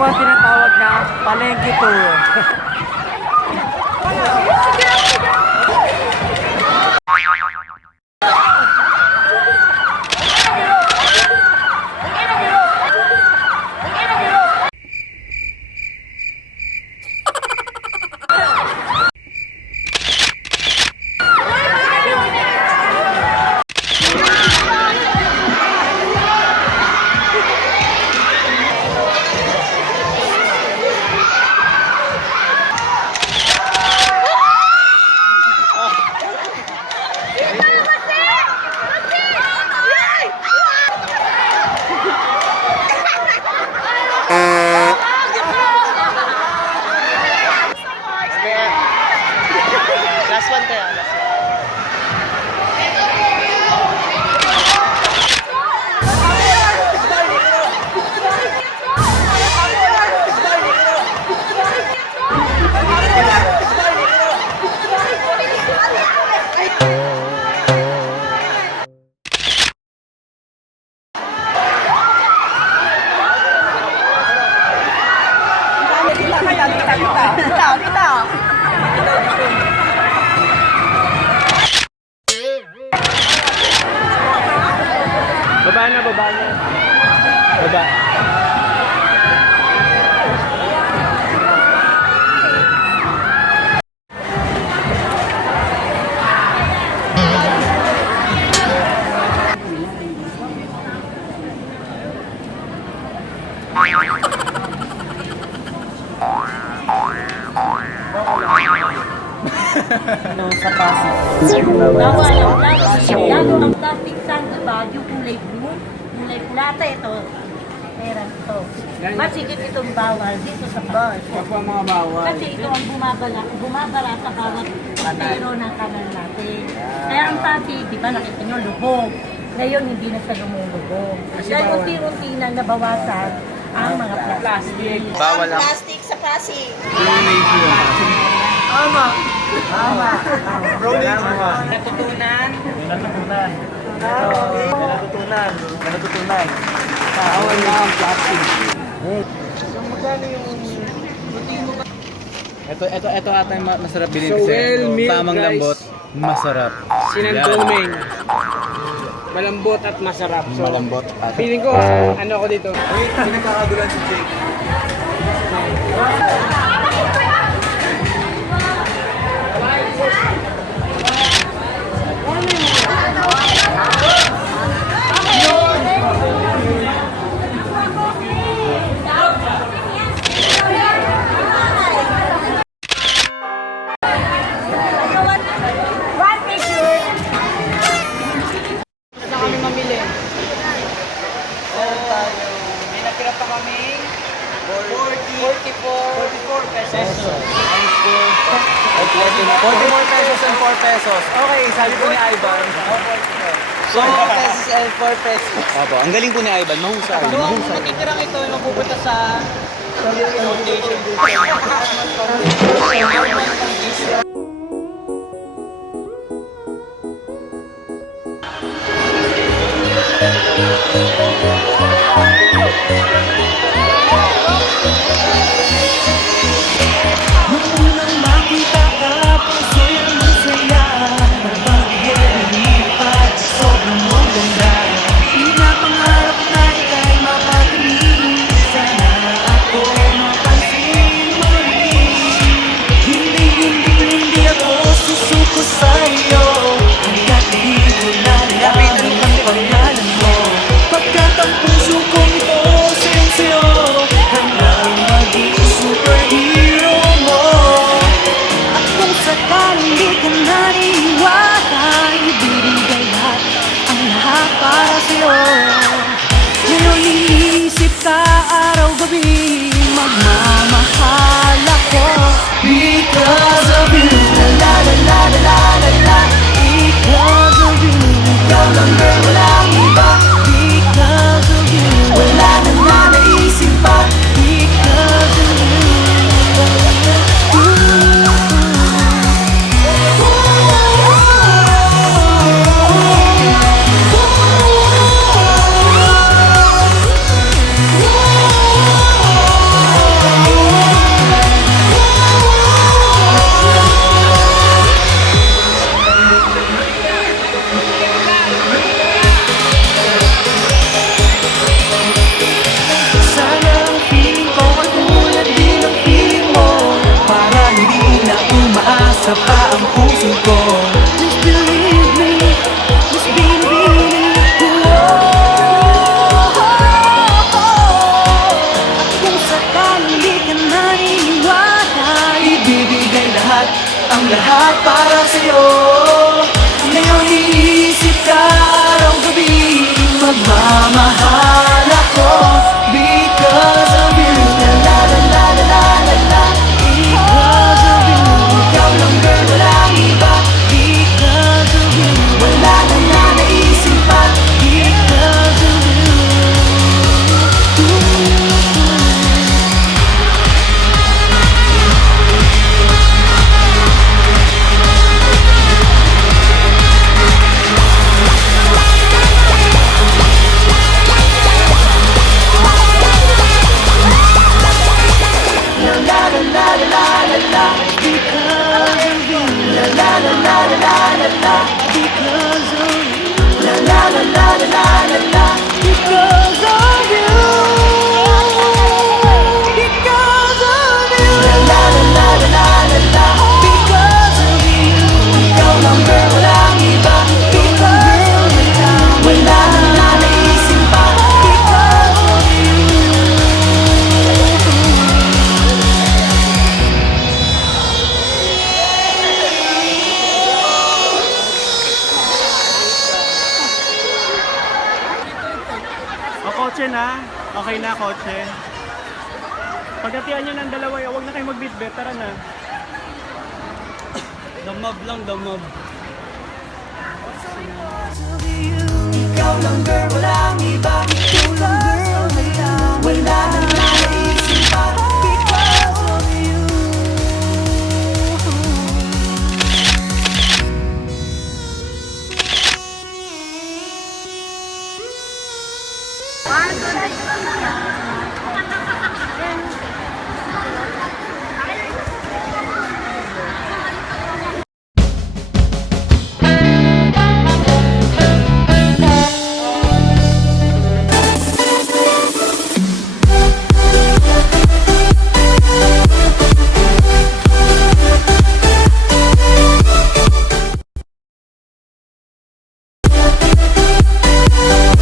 po ang tinatawag na palengke tour. Last one tayo, last one. Baba na, baba na. Baba. No, sa Pasig. Bawal ang plastic. Lalo ang plastic sand, diba? Yung kulay blue, kulay plata, ito. Meron ito. Masigit itong bawal dito sa bar. Wag po ang mga bawal. Kasi ito ang bumabara sa bawat patero ng kanal natin. Kaya ang pati, di ba nakita nyo, lubog. Ngayon, hindi na siya lumulubog. Dahil unti-unti na nabawasan ang mga plastic. Bawal ang Plastic sa Pasig. Tama. Tama. Natutunan. Natutunan. Bawal na ang plastic. So, magkano yung ito ata yung masarap bilhin kasi. well-milled Tamang rice. lambot, masarap. Sinandoming. Malambot at masarap. So, Malambot at feeling ko, ano ako dito? pinagkakagulan si Jake. Saan kami mamili? May natira pa kami 44 pesos. 44 pesos and 4 pesos. Okay, sabi po ni Ivan. 4 pesos and 4 pesos. Opo, ang galing po ni Ivan. Mahusay. So, ang matitirang ito ay mapupunta sa foundation. isa pa ang puso ko. Just believe me, just believe me. Kung sakaling di ka naniniwala, ibibigay lahat, ang lahat para sa'yo. Ngayon iisip ka araw gabi, magmamahal ako because of you. La la la la la la la, because of you. Ikaw lang girl, walang iba, because of you. Wala na nga naisip pa, because of you. La la la la la la la, because of you. La la la la la la la, because of you. La la la la la la la, because of you. Because of you. La la la la la la la, because of you. Ikaw lang girl, walang iba, because of you. Wala na nga naisip pa, because of you. O kotse na. Okay na, kotse. Pagkatian nyo ng dalawa, huwag na kayo mag-beat-bet. Tara na. Damab lang, damab. Ikaw lang girl, walang iba.